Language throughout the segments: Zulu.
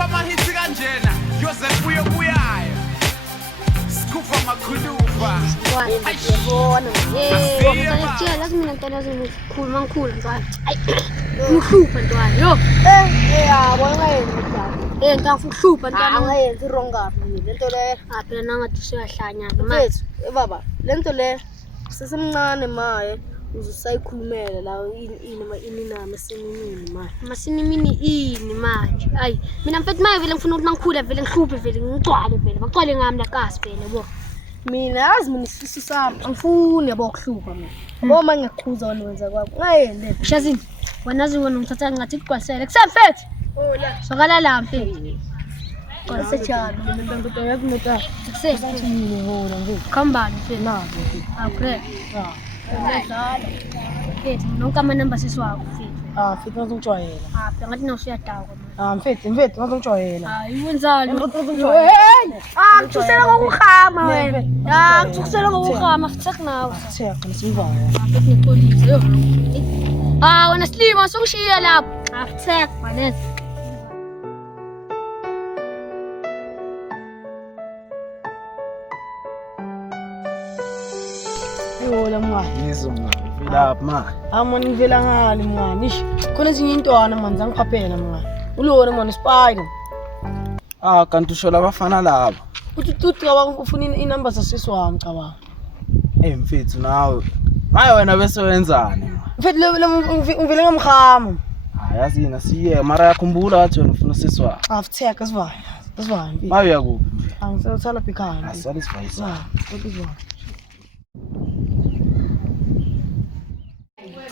Sikhupha amahitsi kanjena yoze kuyobuyayo Sikhupha amakhuluva Yabona ngiyakutshela lazi mina ntwana ezikhulu mangikhulu mfana uhlupha ntwana yo yabo ngayenza ngafuna ukuhlupha ntwana angayenzi wrong kapi lento le phela nangathi uyahlanya mfethu baba lento le sesemncane maye uzusayikhulumela la ini nami sinini manje masinimini ini manje ayi mina mfethu maye vele ngifuna ukuthi mangikhula vele ngihluphe vele ngigcwale vele bagcwale ngami lakasi vele bo mina yazi mina isifiso sami angifuni yabo ukuhlupha mina boma ngiyakhuza wena wenza kwakho ngayende shazini wanazi wena ngithatha ngathi kuqwasela kusemfethu la sokala la mfethu kwasechana mina ngidoda yakumeta kusethi yini hola nje khambani mfethu nazo akure ngidlala mfethu nonke amanamba sisiwako mfethu mfethu ngizongijwayela phela ngathi nawusuyadawa manje mfethu ngizongijwayela hayi wenzani ngithusela ngokuhama wena ngithusela ngokuhama futhi nawe theka nisimvaya mfethu ngipolisa yo wena silima sokushiya lapho akutheka manezi hola mwana Ngizomna Philip man amani ngivela ngale mwana ish khona ezinye intwana manje zangiphaphela mwana ulona mwana spider kanti usho labafana labo uthi tuthi cabanga ufuna inamba zasisi wami cabanga mfethu nawe hayi wena bese wenzani mfethu ungivele ngamkhama yazi yina siye mara yakhumbula wathi wena ufuna siswa aftheka sivaya maye yakuphi angisala phikana asali sivayisa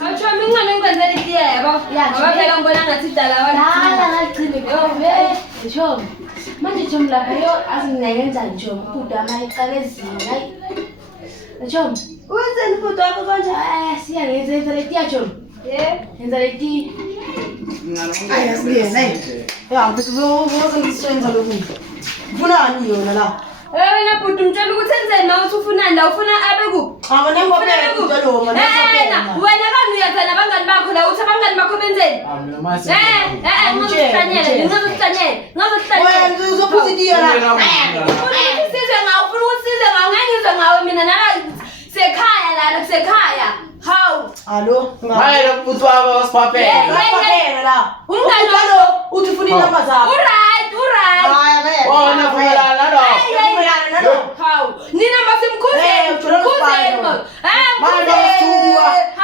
Acha mingane ngenzela itiya yabo. Ngoba phela ngibona ngathi dala ngagcine ngisho manje Jomi lapha yo asingayenza Jomi kuda amayiqalezini hayi Jomi wenzeni futhi wakho konje siyangenza letiya Jomi yenza leti ayasiyena ya mfethu uzoze ngisenza lokhu ufunani yona la wena bhuti umtshela ukuthi enzeni mawuthi ufunani la ufuna abe kuphi ngopela njalo manje wena kanuyatha nabangani bakho la uthi abangani bakho benzeni wena uzophuza itiya la ufuna ukusize ngawo ngeke ngizwe ngawe mina nala sekhaya lana kusekhaya hawu allo hayi mfuthu wabo sipaphela la umngani lo uthi ufuna inamba zakho right wona vumelana lo hawu nina masimkhuzeni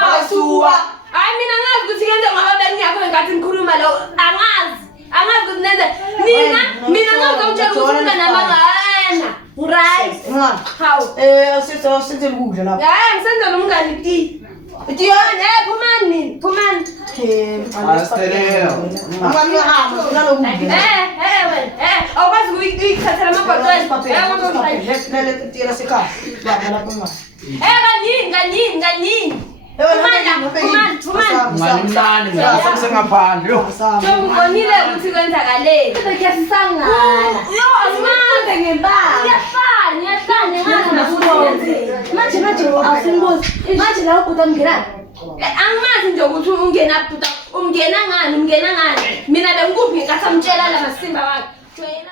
masuwa hayi mina ngazi ukuthi kenze ngoba bengiyakho ngathi ngikhuluma lo angazi ukuthi nenze mina ngazi ukutshela ukuthi umntana namangana right hawu senze ukudla lapha ngisenzela umngani ti itiya phumani asitelela amanye hamba ufuna lokudla wena awukwazi ukuyikhathela amabhotweni lele itiya lasekhaya lapha lapha kaningi mncane ngasengaphandle ngibonile ukuthi kwenzakaleni kuyasangana asimaze ngempala uyahlanya manje awusimbuzi manje la ubhuta mngenani angimazi nje ukuthi umngena ngani mina bengikuphi ngathi amtshela la masimba wakhe joyela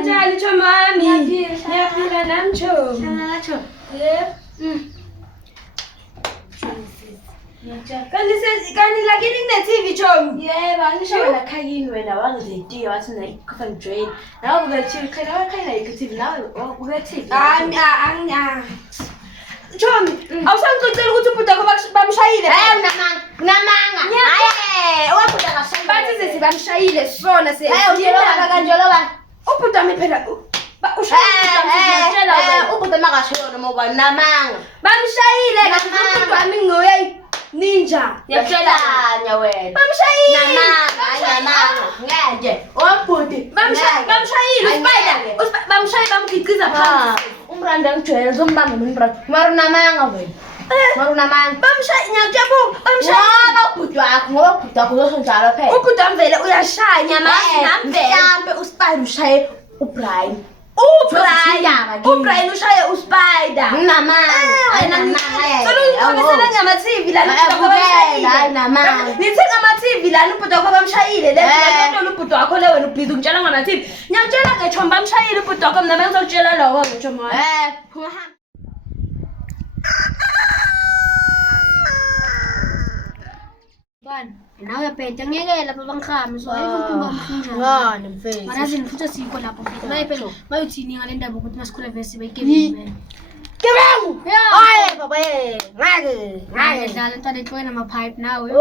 Njani chomami? Ngiyaphila nami chomi. nacho Kanti lakini kune-TV chomi. yebo angisho wena khayini wena wangizetiya wathi na ikhofa ngijoin nawe ubethi khayina ikhithi nawe ubethi Chomi, awusangicela ukuthi ubhuti wakho bamshayile. namanga hayi owabhuta kashayi Bathi sesi bamshayile sona uyeloba kanjalo ba ubhuti wami phela ubhuta makashona ngoba namanga bamshayile kathi ubhuti wami ngoye ninja. yakutshelanya wena Bamshayile. namanga ngeke wabhuti Bamshayile bamshayile bamgiqiza phansi. umranda ngijwayele zombamba nomranda marunamanga wena marunamanga Ngiyakujabula ngoba ubhuti wakho uzosho njalo phela ubhuti wami vele uyashaya mhlambe uSpider ushaye uBrian uBrian ushaye uSpider. namanga Solo Ngikubisela ngama-TV lana ubhuti wakho nithenga ama-TV lana ubhuti wakho bamshayile le ubhuti wakho le wena ubhizi ungitshela ngama-TV ngiyakutshela ngethomba bamshayile ubhuti wakho mina bengizokutshela lokho ngethomba phuma hamba Bani, nawe phela ngeke lapha bangikhami so ayifuthi umfunjana. ngani mfethu Manje nifutha sikho lapho mfethu. Naye phela bayothini ngale ndaba ukuthi masikhule vese bayikebile. Gebengu hayi baba ngake Dlala ntwana ehlweni ama-pipe nawe.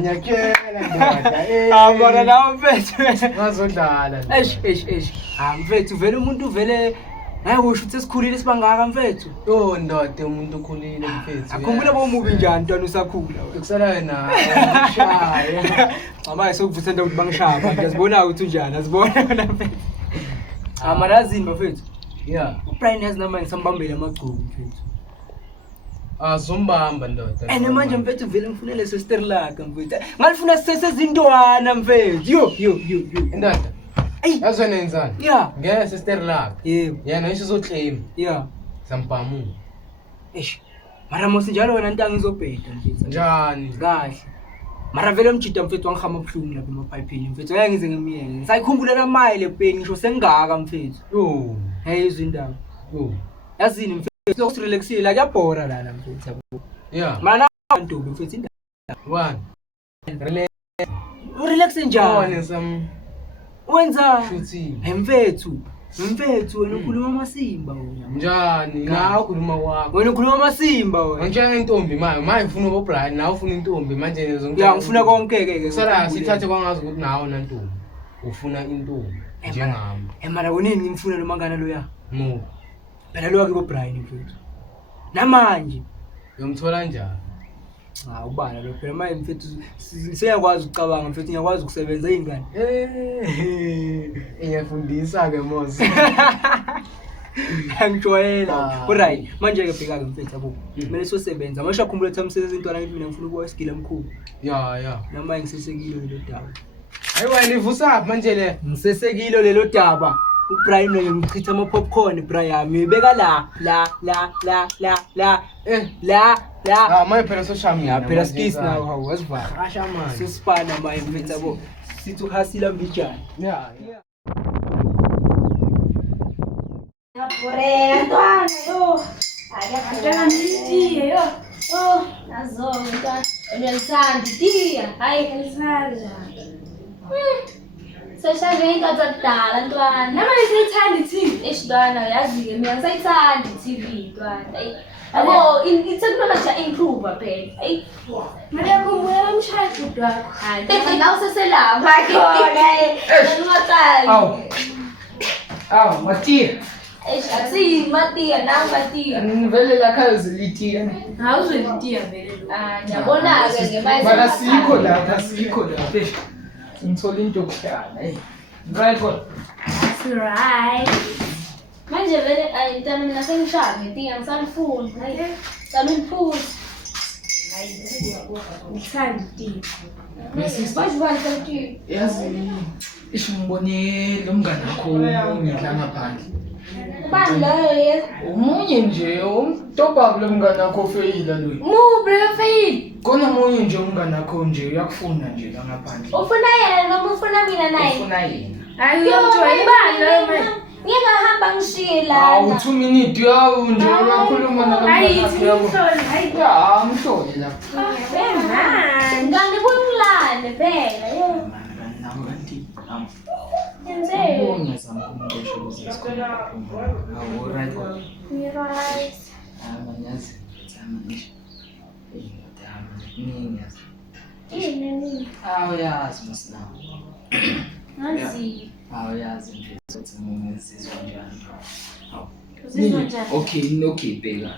Nyakhela ndoda. Bona nawe mfethu. Ngazodlala. Eish. Mfethu vele umuntu vele hayi usho ukuthi sikhulile sibangaka mfethu. Yo ndoda umuntu okhulile mfethu. Akhumbula bomubi njani ntwana usakhula. Kusala wena shaya. Mama sokuvusa into ukuthi bangishaya. Ngiyazibona ukuthi unjani. Azibona wena mfethu. Amarazini bafethu. Yeah. uBrian yazi namanje sambambele amagcuku mfethu. Azombamba ndoda. Manje mfethu vele ngifuna leso sterlaka mfethu. Ngalifuna sesezintwana mfethu. Yo. Ndoda. Ey, yazona enzani? yeah. Ngeke sister lakho. Yebo. Yena isho uzoclaim. Yeah. Sampamu. Eish. Mara mosi njalo wena ntanga izobheda mfethu. Njani? Kahle. Mara vele umjida mfethu wangihama ubuhlungu lapha emapipini mfethu. Ngeke ngize ngimiyeke. Ngisayikhumbula namile le pain ngisho sengaka mfethu. Yo. Hey izindaba. Yo. Yazini mfethu sokurelaxile akuyabhora lana mfethu. Yeah. Mara ntombi mfethu indaba. One. Relax. Urelax njani? One some Wenza shooting. Mfethu wena ukhuluma amasimba wena. Njani? Na ukhuluma wakho. Wena ukhuluma amasimba wena. Ngitshela intombi manje ufuna uBrian nawe ufuna intombi manje nezonke. Ya ngifuna konke ke. Kusala sithathe kwangazi ukuthi nawe nantombi ufuna intombi njengami. Mara wonini ngimfuna noma ngana loya. No. Phela lo wake uBrian mfethu. Namanje Uyomthola njani? Ubala lo phela manje mfethu siyakwazi ukucabanga mfethu ngiyakwazi ukusebenza ingane. Iyafundisa ke Mosi. Angijwayela. Alright, manje ke bheka ke mfethu yabo. Kumele sosebenza. Manje akhumbula ukuthi amsezintwana ngithi mina ngifuna ukuba isigila emkhulu. Ya. Namanje ngisesekile lelo daba. Hayi wena ivusa manje le. Ngisesekile lelo daba. uBrian lo ngichitha ama popcorn Brian ngibeka la. Manje phela soshami. Ya phela skis now how wasivala. Asha manje. Sisipana manje mfethu yabo. Sithi uhasila mbijana. Yeah. Yapurela ntwana yo ayakantwana nitiye yo nazo ntwana uyalithanda itiya hayi ngalisanda seshave ingathi kudala ntwana namanje siyithanda iTV esitwana yazi-ke mina ngisayithanda iTV ntwana yabo i-technology improve phela ayi manje yakhumbula umshayeli ubhuti wakho hayi la useselapha khona Aw, Matia. Asi Matia na Matia. Vele la kazi litia. Awuzolitia vele lo. Ngiyabona ke ngemanje. Bala sikho la. Ngithola into yokuhlala. Right God. That's right. Manje vele ayintana mina sengishaya ngetia ngisalifuni. Hayi. Saliphuza. Hayi. Ngithanda itia. Manje Yazi ishingibone lo mngane wakho ngidla ngaphandle. Ubani lo Umunye nje umtopa lo mngane wakho feyila lo. Mubre fail. Kona umunye nje umngane wakho nje uyakufuna nje la ngaphandle. Ufuna yena noma ufuna mina naye? Ufuna yena. Hayi uyamjwayela lo. Ngingahamba ngishiye la. Awu 2 minutes yawo nje uyakhuluma nalo. Hayi ngithole hayi. Ya amhlole la. Ngani kungilane phela yo. Nawo kanti. Yenzeni? Ubonga samkumngesho kuzisikole. Awu right God. Right. Amanyazi. Tsamamisha. Ningazi. Yini? Awuyazi msinawo. Nansi. Awuyazi nje ukuthi ngizizwa njani. Uzizwa njani? Okay bheka.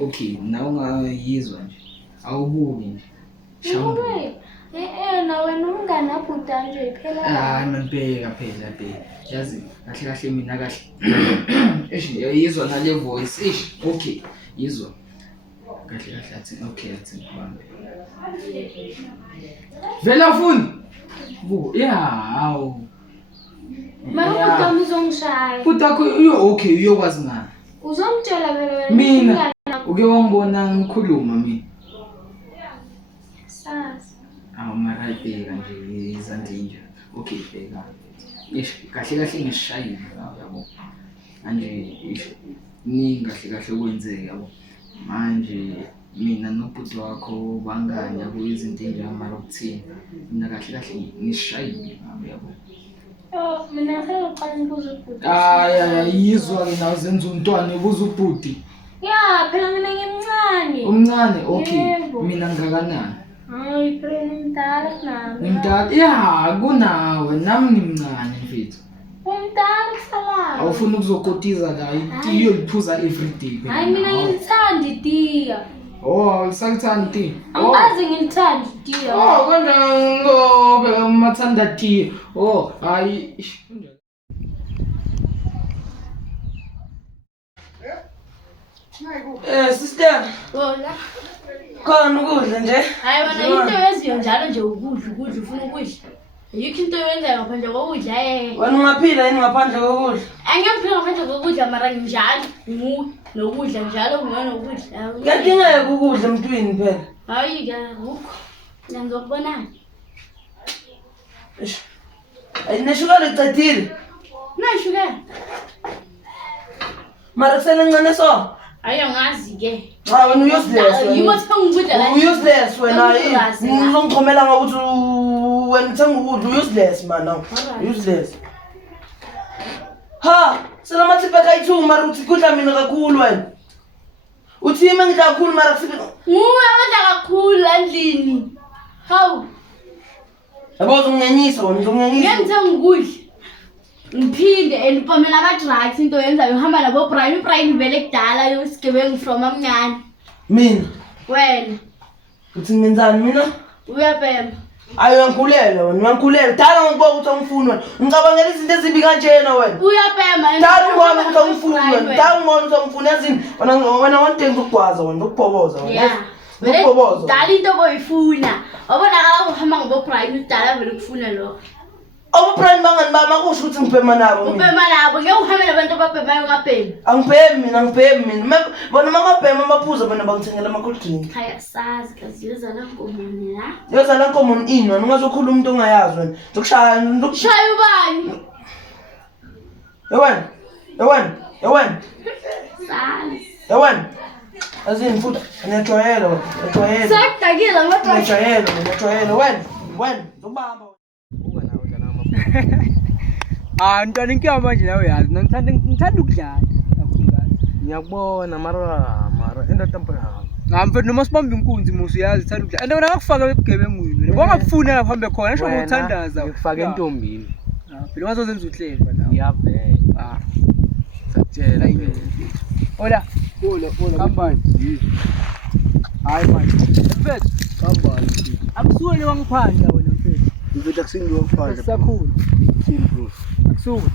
Okay, nawe ungayizwa nje. Awubuki nje. Yini? Nawe nomngane abhuda nje phela. Nanibheka phela. Yazi kahle mina kahle. Yizwa nale voice. Okay, yizwa. Kahle athi okay athi ngibambe. Vela funi. Hawu. Mama udama uzongishaya. Futhi akho okay uyokwazi ngani? Uzomtshela vele Mina uke wangibona ngikhuluma mina. Sazi. Awu mara ibheka nje izandlinja. Okay bheka. Kahle kahle ngishayile yabo. Manje ningi kahle kwenzeke yabo. Manje mina nobhuti wakho banganya kuyizinto enjamara ukuthini. Mina kahle ngishayile yabo. Oh, mina ngicela ngibuze ubhuti. Yizwa ke nawe zenza umntwana ubuza ubhuti. Ya, phela mina ngimncane. Umncane okay. Yebo. Mina ngakanani? Hayi, phela ngimdala kunami. Ngimdala ya kunawe nami ngimncane mfethu. Ngimdala kusalayo. Awufuna ukuzokotiza la itiyo liphuza everyday. Hayi, mina ngilithanda itiya. Oh, ngisalithanda itiyo. Angazi ngilithanda itiya. Oh, konje ngobe mathanda itiyo. Oh, hayi. Sister, Bona. khona ukudla nje. Hayi wena into eyenziyo njalo nje ukudla ufuna ukudla. Yikho into oyenzayo ngaphandle kokudla Wena ungaphila yini ngaphandle kokudla? Angiyaphila ngaphandle kokudla mara njalo nokudla njalo ngona ukudla. Kuyadingeka ukudla emntwini phela. Hayi ke ngukho. Ngizokubonana. Ayineshukela icedile. Nashuka. Mara kuselencane so. Hayi angazi ke. Cha wena useless wena. Yimo sengikudla la. Useless wena. Ngizongixhomela ngokuthi wena uthenga ukudla useless man. Useless. Ha, selamathi beka i2 mara uthi kudla mina kakhulu wena. Uthi mina ngidla kakhulu mara kusibe. Nguwe odla kakhulu endlini. Hawu. Yabo uzongenyisa wena uzongenyisa. Ngiyangithenga ukudla. Ngiphinde elipamela ama-drugs into yenzayo uhamba nabo Brian vele kudala yosigebengu from amncane. Mina. Wena Uthi ngenzani mina? uyabhema. Ayo ngikhulela wena, ngiyakhulela. Dala ngikubuka ukuthi angifuni wena. Ngicabangela izinto ezimbi kanjena wena. Uyabhema. Dala ngibona ukuthi angifuni wena. Dala ngibona ukuthi angifuni yazini. Wena wantenga ukugwaza wena, ukubhoboza wena. Yeah. Ukubhoboza. Dala into boyifuna. Wabonakala uhamba ngabo Brian udala vele kufuna lo. Obuprime bangani bami akusho ukuthi ngibhema nabo mina. Ubhema nabo ngeke uhambe nabantu ababhemayo ngabhema. Angibhemi mina. Bona mababhema amaphuza bona bangithengela ama-cold drink. Khaya sazi kaziyoza la ngomuni la. Yoza la common in wena ungazokhuluma umuntu ongayazi wena. Ngizokushaya Shaya ubani? Yewena. Sazi. Yewena. Azini futhi ngiyajwayela wena. Ngiyajwayela. Sakudakile ngoba Ngiyajwayela wena. Zobamba. Ntwana inkiya manje nawe yazi. Ngithanda ukudlala kakhulukazi. Ngiyakubona mara endatampa yami. Ngamfethu noma sibambe inkunzi musu yazi thanda ukudlala. And wena ngakufaka ebugebengwini. Bongakufuna lapha hambe khona ngisho ngokuthandaza. Ngifake entombini. Phela mazozenza uhlelo bana. Ngiyavela. Satshela phela. Ola. Kambani. Hayi manje. Mfethu. Kambani. Akusuke wangiphanda wena mfethu. Ngivela kusini ngokufanda. Sakhulu. Simple. Akusuke.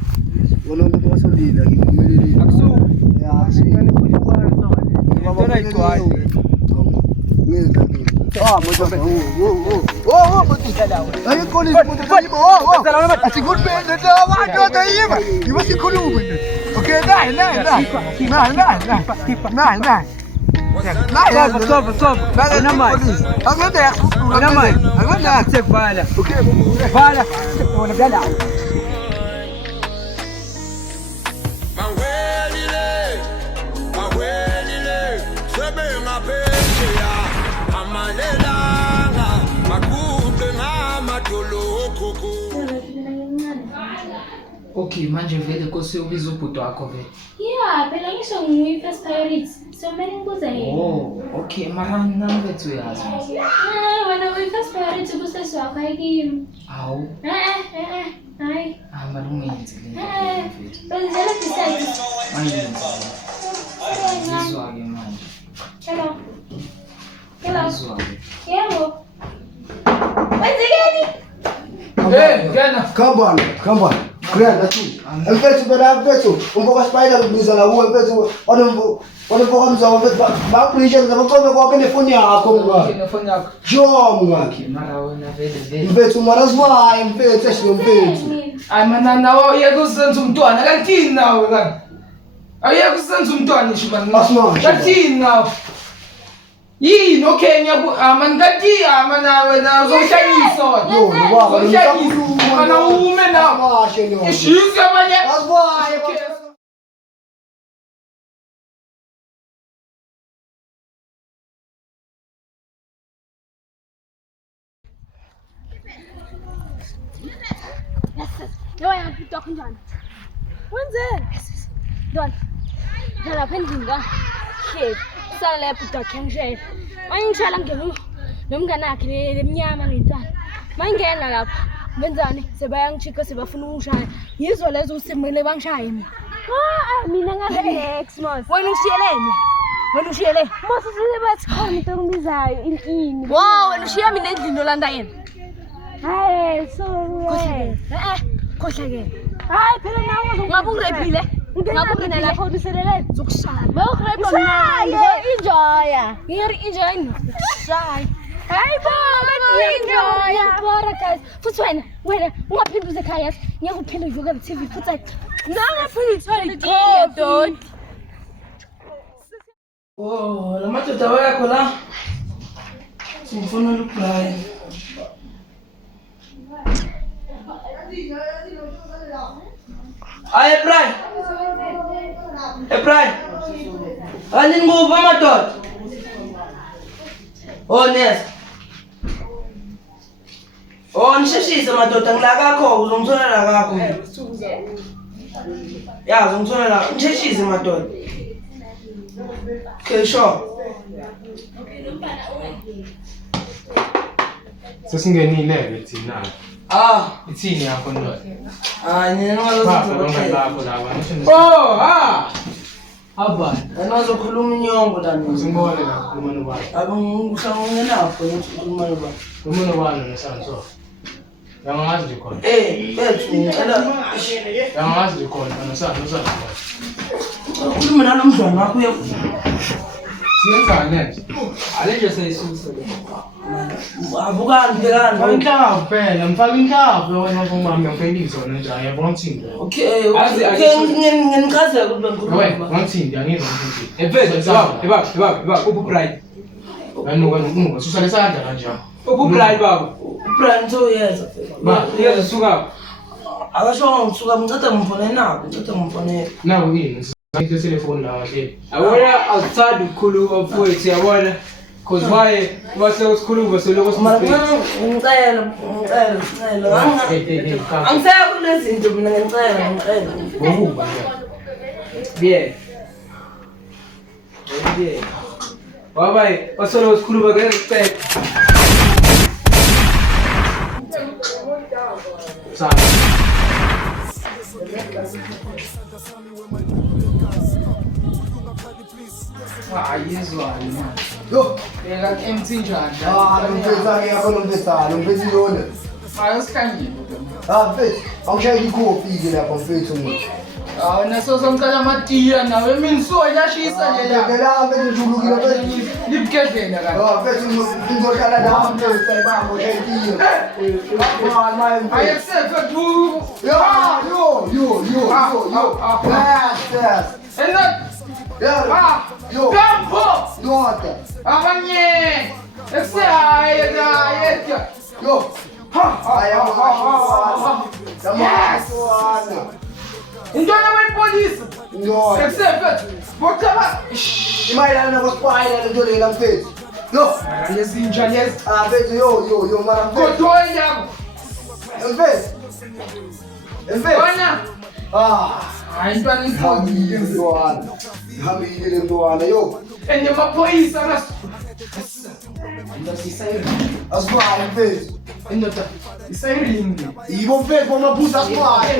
Wona umuntu wasolila ngivumelelile. Akusuke. Ya, Ngiyani kusho kwana sona. Ngiyona igcwala. Ngizwa ke. Manje. Ngiyala wena. Ayikolisi umuntu. Asikupende abantu odayiba. Ngibasikhuluma nje. Okay, nayi. Stop. Unamali. Unamali. Take vala. Okay. Vala. Wena ngiyala. Mawelile, sebe ngaphesheya, amalelanga, makude ngamadolo okhokho. Okay, manje vele Nkosi ubiza ubhuti wakho vele. Yeah, phela ngisho ngiyi-first priority. So kumele ngibuze yena. Oh, okay, mara nami bethu uyazi. Hayi wena uyi-first priority kusesi wakho ayikimi. Hawu, Hayi. mara ungenzi le nto mfethu. Benzela beside. Angenzi. Ngizwa-ke manje. Hello. Ngizwa-ke. Yebo. Wenzekeni? Hey, ngena. Kambani. Kuyanda tu. Mfethu bela mfethu, umboka spider kubiza la kuwe mfethu. Onomboka mzawo mfethu. Bakulisha zabaqobe kwakhe nefoni yakho mngaka. Nefoni yakho. Jo mngaka. Mara wena vele. Mfethu mara siwaye mfethu eshiyo mfethu. Hayi mana nawe uyeke usenza umntwana kanti nawe kanti. Ayekho senza umntwana ngisho manje. Asimanje. Kathini ngawo? Yini okay ngiyakuzama ngathi ama nawe nazo uhlanyiswa. Yo, baba, uhlanyiswa. Mana ume nawo. Kahle lo. Ishisa manje. Asibaya. Yoya mfito kanjani? Wenzeni? Ntwana. Lapha endlini ka. Shit. Sala lapha udakhe ngishela. Mangishela ngene nomngane wakhe lemnyama ngentwana. Mangena lapha. Benzani? Sebayangichika sebafuna ungishaya. Yizo lezo usimele bangishaye mina. Mina ngaze Mos. Wena ushiyelene? Wena ushiyele? Mos sibathi khona into engibizayo ini. Wow, wena ushiya mina endlini olanda yena. Hayi, sorry. Khohleke. Hayi phela nawe ngabe ungirephile. Ngakungena lapho uliselele zokushaya. Mawurephile nayo enjoya. Ngiri enjoy. Shaya. Hayi bo, enjoy. Bora guys. Futhi wena ungaphinde ekhaya. Ngiyakuphinde uvuke ku TV futhi. Nangaphinde ithole dot. Oh, la madoda wakho la. Ngifuna ukuplaya. Ay, Brian. Brian. Alin mo ba madoda? Oh, Nes. Oh, nisheshise madoda ngilakakho uzongitholela kakho. Ya, uzongitholela. Nisheshise madoda. Okay, sure. Sesingenile thina. Ithini yakho ndoda? Nina Oh, Abana. Anazokhuluma inyongo la mina. Singibone la khuluma nobani. Abungihlangulelapho ukukhuluma nobani. Khuluma nobani nesanso. Yangazi nje khona. Bethu ngicela Yangazi nje khona nesanso. ukhuluma nalomdlwana wakho Siyenzani nje? Alejo seyisusa le. abukani bekani. Mfaka inhlavu phela, mfaka inhlavu wena ngomama ngiyamfelisa wena nje ayabona thini. Okay, ngenichazela ukuthi bengikhuluma. Wena ngithindi angizwa ukuthi. Efethu, baba, ubupride. Wena susale sandla kanjani? Ubupride baba. Brian so yeza. Ba, uyezosuka. Akasho ngisuka ngicela ngimfonele nabo, ngicela ngimfonele. Nawo yini? Ngike telefoni la kahle. Awona outside ukukhuluma mfowethu yabona. Cause why wase usikhuluma soloko Ngicela. Angisaya kulezinto mina ngicela. Ngokuba Bien. Bien. Wabayi, wasolo usikhuluma ngeke sana. ayizwa yini. Yo. Eka empty njani? Lomfethu yakho lomfethu yona. Ayosikhangile. Mfethu, awushayela ikhofi ke lapha mfethu mina. Naso somcala amatiya nawe mina soyashisa lela. Ngela mfethu njulukile mfethu. Libugedlela la. Mfethu ngizohlala la mfethu sayibamba ushayela. Ayesefe tu. Yo. Yes. Ena. Yo. Campo. Nota. Abanye. Ayeta. Yo. Yes. Intwana wepolisi. No. Except botaba. Imayelana nokuspayela lento lela mfethu. Yo. Lezinja lezi. Mfethu yo mara mfethu. Kodwa yabo. Mfethu. Bana. Hayi intwana Ngihambile le ntwana yo. Ene maphoyisa Asibaya mfethu. indoda isayiringi. Yibo mfethu bomaphuzu asibaya.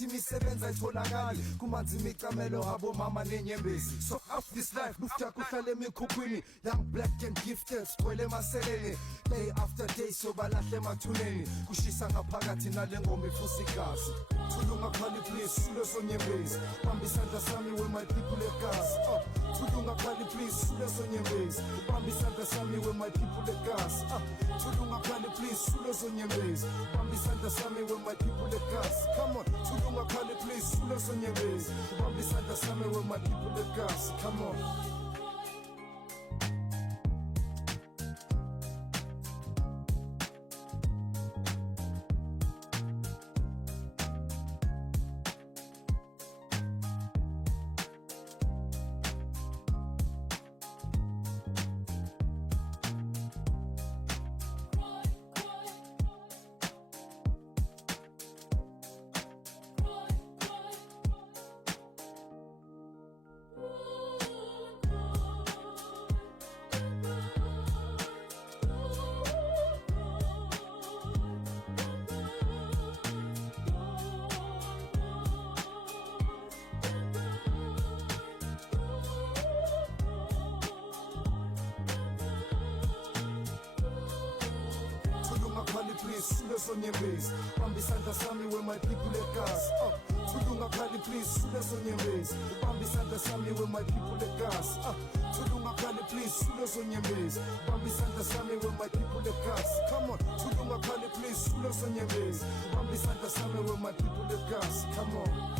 ukuthi imisebenzi ayitholakali kumanzi imicamelo abo mama nenyembezi so after this life lufta kuhlale emikhukhwini young black and gifted sigcwele emaseleni day after day sobalahle emathuneni kushisa ngaphakathi nale ngoma ifusa igazi thulunga khali please lesonyembezi bamba isandla sami with my people egazi thulunga khali please lesonyembezi bamba isandla sami with my people egazi thulunga khali please lesonyembezi bamba isandla sami with my people egazi come on Tulunga khali please sonyembezi ubamba isandla sami with my people the gas. Come on. Sonyembezi ubamba isandla sami with my people the gas. Thulunga khali please sule sonyembezi ubamba isandla sami with my people the gas. Thulunga khali please sule sonyembezi ubamba isandla sami with my people the gas. Come on. Thulunga khali please sule sonyembezi ubamba isandla sami with my people the gas. Come on.